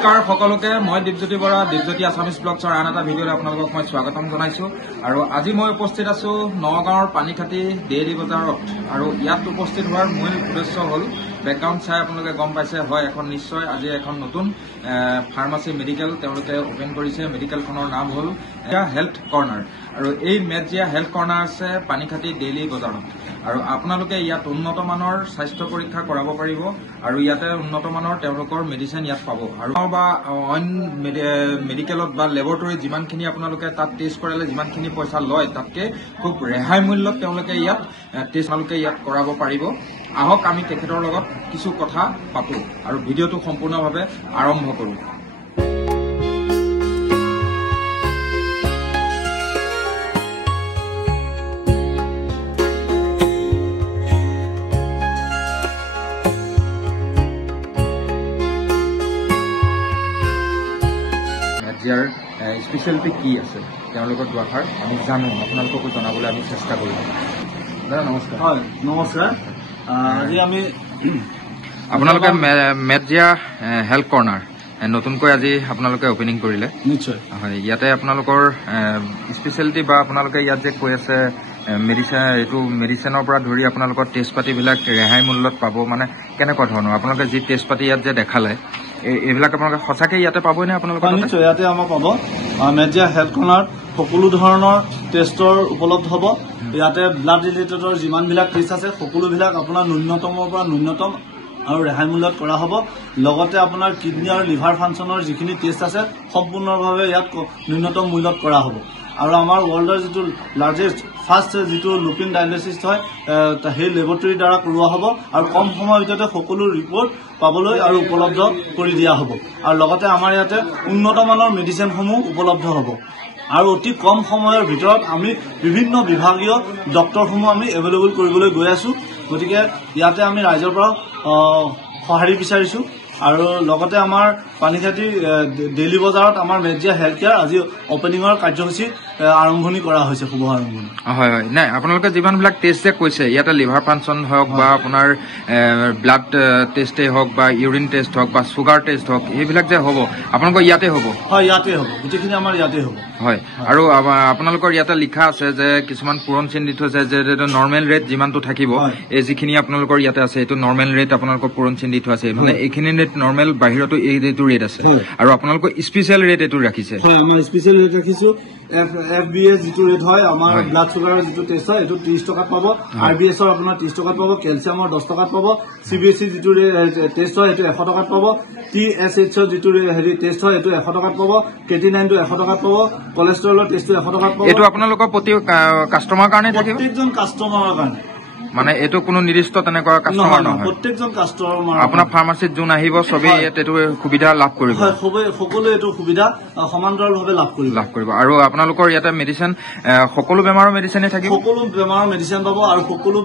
নমস্কাৰ সকলোকে মই দীপজ্যোতি বৰা দীপজ্যোতি আছামিজ ব্লগছৰ আন এটা ভিডিঅ'লৈ আপোনালোকক মই স্বাগতম জনাইছো আৰু আজি মই উপস্থিত আছো নগাঁৱৰ পানীখাতি ডেইলি বজাৰত আৰু ইয়াত উপস্থিত হোৱাৰ মূল উদ্দেশ্য হ'ল বেকগ্ৰাউণ্ড চাই আপোনালোকে গম পাইছে হয় এখন নিশ্চয় আজি এখন নতুন ফাৰ্মাচী মেডিকেল তেওঁলোকে ওপেন কৰিছে মেডিকেলখনৰ নাম হ'ল হেল্থ কৰ্নাৰ আৰু এই মেজিয়া হেল্থ কৰ্নাৰ আছে পানীখাতি ডেইলি বজাৰত আৰু আপোনালোকে ইয়াত উন্নত মানৰ স্বাস্থ্য পৰীক্ষা কৰাব পাৰিব আৰু ইয়াতে উন্নত মানৰ তেওঁলোকৰ মেডিচিন ইয়াত পাব আৰু বা অইন মেডিকেলত বা লেবৰেটৰী যিমানখিনি আপোনালোকে তাত টেষ্ট কৰালে যিমানখিনি পইচা লয় তাতকে খুব ৰেহাই মূল্যত তেওঁলোকে ইয়াত টেষ্ট আপোনালোকে ইয়াত কৰাব পাৰিব আহক আমি তেখেতৰ লগত কিছু কথা পাতো আৰু ভিডিঅ'টো সম্পূৰ্ণভাৱে আৰম্ভ কৰো ইয়াৰ স্পেচিয়েলিটি কি আছে তেওঁলোকৰ দুআষাৰ আমি জানো আপোনালোককো জনাবলৈ আমি চেষ্টা কৰিম দাদা নমস্কাৰ হয় নমস্কাৰ আজি আমি আপোনালোকে মেজিয়া হেল্থ কৰ্নাৰ নতুনকৈ আজি আপোনালোকে অপেনিং কৰিলে নিশ্চয় হয় ইয়াতে আপোনালোকৰ স্পেচিয়েলিটি বা আপোনালোকে ইয়াত যে কৈ আছে মেডিচিনৰ পৰা ধৰি আপোনালোকৰ টেষ্ট পাতিবিলাক ৰেহাই মূল্যত পাব মানে কেনেকুৱা ধৰণৰ আপোনালোকে যি টেষ্ট পাতি ইয়াত যে দেখালে এইবিলাক আপোনালোকে সঁচাকৈ ইয়াতে পাবনে আপোনালোকে নিশ্চয় ইয়াতে আমাৰ পাব মেজিয়া হেল্থ কৰ্নাৰত সকলো ধৰণৰ টেষ্টৰ উপলব্ধ হ'ব ইয়াতে ব্লাড ৰিলেটেডৰ যিমানবিলাক টেষ্ট আছে সকলোবিলাক আপোনাৰ ন্যূনতমৰ পৰা ন্যূনতম আৰু ৰেহাই মূল্যত কৰা হ'ব লগতে আপোনাৰ কিডনী আৰু লিভাৰ ফাংচনৰ যিখিনি টেষ্ট আছে সম্পূৰ্ণভাৱে ইয়াত ন্যূনতম মূল্যত কৰা হ'ব আৰু আমাৰ ৱৰ্ল্ডৰ যিটো লাৰ্জেষ্ট ফাৰ্ষ্ট যিটো লুপিন ডায়েগনষ্টিছ হয় সেই লেবৰেটৰীৰ দ্বাৰা কৰোৱা হ'ব আৰু কম সময়ৰ ভিতৰতে সকলো ৰিপৰ্ট পাবলৈ আৰু উপলব্ধ কৰি দিয়া হ'ব আৰু লগতে আমাৰ ইয়াতে উন্নত মানৰ মেডিচিনসমূহ উপলব্ধ হ'ব আৰু অতি কম সময়ৰ ভিতৰত আমি বিভিন্ন বিভাগীয় ডক্টৰসমূহ আমি এভেইলেবল কৰিবলৈ গৈ আছো গতিকে ইয়াতে আমি ৰাইজৰ পৰা সঁহাৰি বিচাৰিছো আৰু লগতে আমাৰ পানীখাতি ডেইলি বজাৰত আমাৰ মেজিয়া হেল্থ কেয়াৰ আজি অপেনিঙৰ কাৰ্যসূচী আৰম্ভণি কৰা হৈছে শুভ আৰম্ভণি হয় হয় নাই আপোনালোকে যিমানবিলাক টেষ্ট যে কৈছে ইয়াতে লিভাৰ ফাংচন হওক বা আপোনাৰ ব্লাড টেষ্টেই হওক বা ইউৰিন টেষ্ট হওক বা চুগাৰ টেষ্ট হওক এইবিলাক যে হ'ব আপোনালোকৰ ইয়াতে হ'ব হয় ইয়াতে হ'ব গোটেইখিনি আমাৰ ইয়াতে হ'ব হয় আৰু আপোনালোকৰ ইয়াতে লিখা আছে যে কিছুমান পূৰণ চিহ্নিত হৈছে যে নৰ্মেল ৰেট যিমানটো থাকিব এই যিখিনি আপোনালোকৰ ইয়াতে আছে এইটো নৰ্মেল ৰেট আপোনালোকৰ পূৰণ চিহ্নিত আছে মানে এইখিনি ৰেট নৰ্মেল বাহিৰতো এইটো ৰেট আছে আৰু আপোনালোকৰ স্পেচিয়েল ৰেট এইটো ৰাখিছে হয় আমাৰ স্পেচিয়েল ৰেট ৰাখিছো FBS যিটো ৰেট হয় আমাৰ ব্লাড চুগাৰৰ যিটো টেষ্ট হয় এইটো 30 টকাত পাব RBSৰ আপোনাৰ 30 টকাত পাব কেলছিয়ামৰ 10 টকাত পাব CBSE যিটো টেষ্ট হয় এইটো 100 টকাত পাব TSHৰ যিটো টেষ্ট হয় এইটো 100 টকাত পাব কেটিনাইনটো 100 টকাত পাব কলেষ্ট্ৰলৰ টেষ্টটো 100 টকাত পাব এইটো আপোনালোকৰ প্ৰতি কাষ্টমাৰৰ কাৰণে থাকিব প্ৰত্যেকজন কাষ্টমাৰৰ কাৰণে মানে এইটো কোনো নিৰ্দিষ্ট তেনেকুৱা কাষ্টমাৰ নহয় প্ৰত্যেকজন কাষ্টমাৰ আপোনাৰ ফাৰ্মাচীত যোন আহিব সবেই এইটো সুবিধা লাভ কৰিব হয় সকলোৱে এইটো সুবিধা সমান্তৰালভাৱে লাভ কৰিব আৰু আপোনালোকৰ ইয়াতে মেডিচিন সকলো বেমাৰৰ মেডিচিনে থাকিব সকলো বেমাৰৰ মেডিচিন পাব আৰু সকলো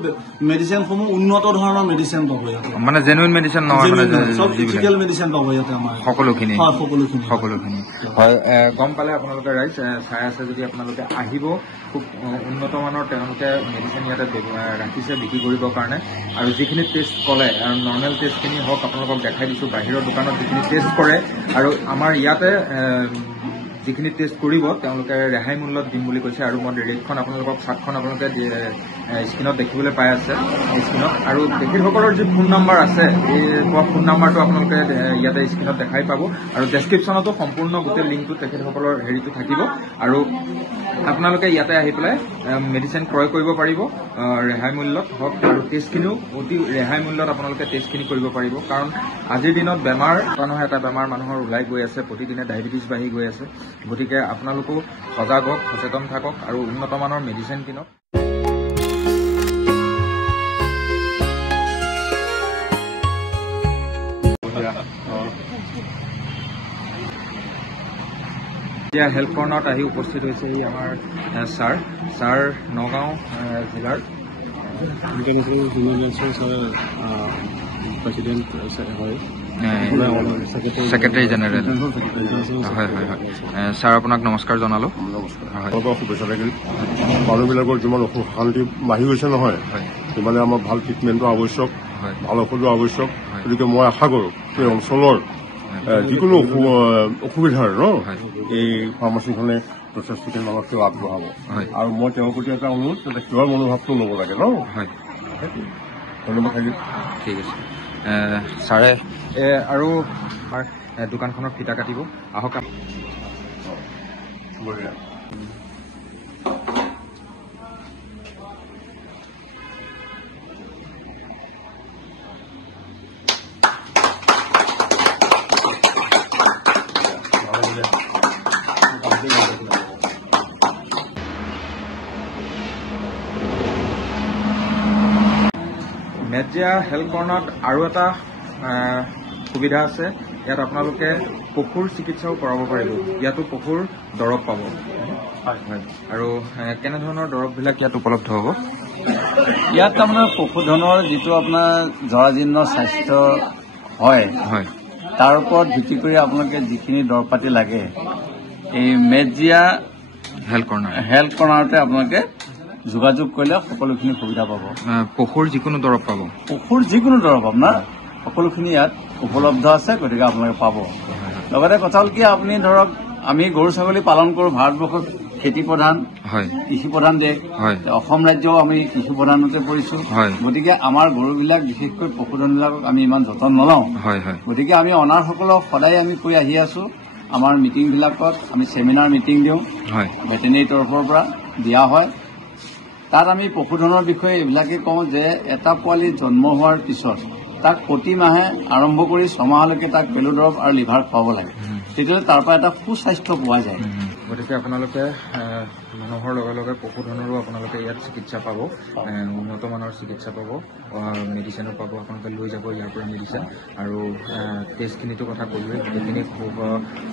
মেডিচিনসমূহ উন্নত ধৰণৰ মেডিচিন পাব ইয়াতে মানে জেনুইন মেডিচিন নহয় মানে সব ইথিকেল মেডিচিন পাব ইয়াতে আমাৰ সকলোখিনি হয় গম পালে আপোনালোকে ৰাইজ চাই আছে যদি আপোনালোকে আহিব খুব উন্নত মানৰ তেওঁলোকে মেডিচিন ইয়াতে ৰাখিছে বিক্ৰী কৰিবৰ কাৰণে আৰু যিখিনি টেষ্ট ক'লে আৰু নৰ্মেল টেষ্টখিনি হওক আপোনালোকক দেখাই দিছোঁ বাহিৰৰ দোকানত যিখিনি টেষ্ট কৰে আৰু আমাৰ ইয়াতে যিখিনি টেষ্ট কৰিব তেওঁলোকে ৰেহাই মূল্যত দিম বুলি কৈছে আৰু মই ৰেটখন আপোনালোকক চাৰ্টখন আপোনালোকে স্ক্ৰীণত দেখিবলৈ পাই আছে স্ক্ৰীণত আৰু তেখেতসকলৰ যি ফোন নাম্বাৰ আছে এই ফোন নাম্বাৰটো আপোনালোকে ইয়াতে স্ক্ৰীণত দেখাই পাব আৰু ডেছক্ৰিপশ্যনতো সম্পূৰ্ণ গোটেই লিংকটো তেখেতসকলৰ হেৰিটো থাকিব আৰু আপোনালোকে ইয়াতে আহি পেলাই মেডিচিন ক্ৰয় কৰিব পাৰিব ৰেহাই মূল্যত হওক আৰু টেষ্টখিনিও অতি ৰেহাই মূল্যত আপোনালোকে টেষ্টখিনি কৰিব পাৰিব কাৰণ আজিৰ দিনত বেমাৰ নহয় এটা বেমাৰ মানুহৰ ওলাই গৈ আছে প্ৰতিদিনে ডায়েবেটিছ বাঢ়ি গৈ আছে গতিকে আপোনালোকো সজাগ হওক সচেতন থাকক আৰু উন্নত মানৰ মেডিচিন কিনক এতিয়া হেল্থ কৰ্নাৰত আহি উপস্থিত হৈছে আমাৰ ছাৰ নগাঁও জিলাৰ ইণ্টাৰনেশ্যনেল হিউমেন ৰাইটছৰ প্ৰেচিডেণ্ট হয় সেক্ৰেটাৰী জেনেৰেল হয় হয় হয় ছাৰ আপোনাক নমস্কাৰ জনালোঁ শুভেচ্ছা থাকিল মানুহবিলাকৰ যিমান অশান্তি বাঢ়ি গৈছে নহয় সিমানে আমাৰ ভাল ট্ৰিটমেণ্টৰ আৱশ্যক ভাল ঔষধৰ আৱশ্যক গতিকে মই আশা কৰোঁ এই অঞ্চলৰ যিকোনো অসুবিধাৰ এই ফাৰ্মাচীখনে যথেষ্টখিনি আমাক সেৱা আগবঢ়াব আৰু মই তেওঁৰ প্ৰতি এটা অনুৰোধ যাতে সেৱাৰ মনোভাৱটো ল'ব লাগে ধন্যবাদ থাকিল ঠিক আছে ছাৰে আৰু আমাৰ দোকানখনৰ ফিটা কাটিব আহক বঢ়িয়া মেজিয়া হেল্থ কৰ্ণাৰত আৰু এটা সুবিধা আছে ইয়াত আপোনালোকে পশুৰ চিকিৎসাও কৰাব পাৰিব ইয়াতো পশুৰ দৰৱ পাব আৰু কেনেধৰণৰ দৰৱবিলাক ইয়াত উপলব্ধ হ'ব ইয়াত তাৰমানে পশুধনৰ যিটো আপোনাৰ জৰাজীৰ্ণ স্বাস্থ্য হয় তাৰ ওপৰত ভিত্তি কৰি আপোনালোকে যিখিনি দৰৱ পাতি লাগে এই মেজিয়া হেল্থ কৰ্ণাৰতে আপোনালোকে যোগাযোগ কৰিলে সকলোখিনি সুবিধা পাব পশুৰ যিকোনো দৰৱ পাব পশুৰ যিকোনো দৰৱ আপোনাৰ সকলোখিনি ইয়াত উপলব্ধ আছে গতিকে আপোনালোকে পাব লগতে কথা হ'ল কি আপুনি ধৰক আমি গৰু ছাগলী পালন কৰোঁ ভাৰতবৰ্ষত খেতি প্ৰধান কৃষি প্ৰধান দেশ অসম ৰাজ্যও আমি কৃষি প্ৰধানতে পৰিছোঁ গতিকে আমাৰ গৰুবিলাক বিশেষকৈ পশুধনবিলাকক আমি ইমান যতন নলওঁ গতিকে আমি অনাৰসকলক সদায় আমি কৈ আহি আছোঁ আমাৰ মিটিংবিলাকত আমি চেমিনাৰ মিটিং দিওঁ ভেটেনেৰী তৰফৰ পৰা দিয়া হয় তাত আমি পশুধনৰ বিষয়ে এইবিলাকে কওঁ যে এটা পোৱালি জন্ম হোৱাৰ পিছত তাক প্ৰতি মাহে আৰম্ভ কৰি 6 মাহলৈকে তাক পেলু দৰৱ আৰু লিভাৰ খুৱাব লাগে তেতিয়াহ'লে তাৰ পৰা এটা সুস্বাস্থ্য পোৱা যায় গতিকে আপোনালোকে মানুহৰ লগে লগে পশুধনৰো আপোনালোকে ইয়াত চিকিৎসা পাব উন্নত মানৰ চিকিৎসা পাব মেডিচিনো পাব আপোনালোকে লৈ যাব ইয়াৰ পৰা মেডিচিন আৰু টেষ্টখিনিতো কথা ক'লোৱেই গোটেইখিনি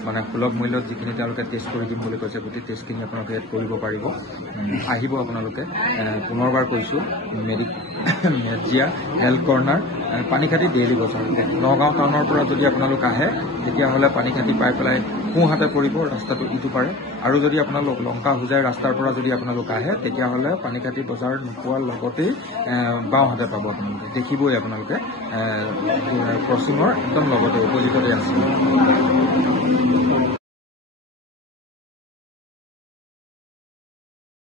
মানে সুলভ মূল্যত যিখিনি তেওঁলোকে টেষ্ট কৰি দিম বুলি কৈছে গোটেই টেষ্টখিনি আপোনালোকে ইয়াত কৰিব পাৰিব আহিব আপোনালোকে পুনৰবাৰ কৈছোঁ মেজিয়া হেল্থ কৰ্ণাৰ পানীখাতি ডেইলি বজাৰ নগাঁও টাউনৰ পৰা যদি আপোনালোক আহে তেতিয়াহ'লে পানীখাতি পাই পেলাই সোঁহাতে পৰিব ৰাস্তাটো ইটো পাৰে আৰু যদি আপোনালোক লংকা হোজাই ৰাস্তাৰ পৰা যদি আপোনালোক আহে তেতিয়াহ'লে পানীখাতি বজাৰ নোপোৱাৰ লগতেই বাওঁহাতে পাব আপোনালোকে দেখিবই আপোনালোকে ক্ৰচিঙৰ একদম লগতে অপজিটতে আছে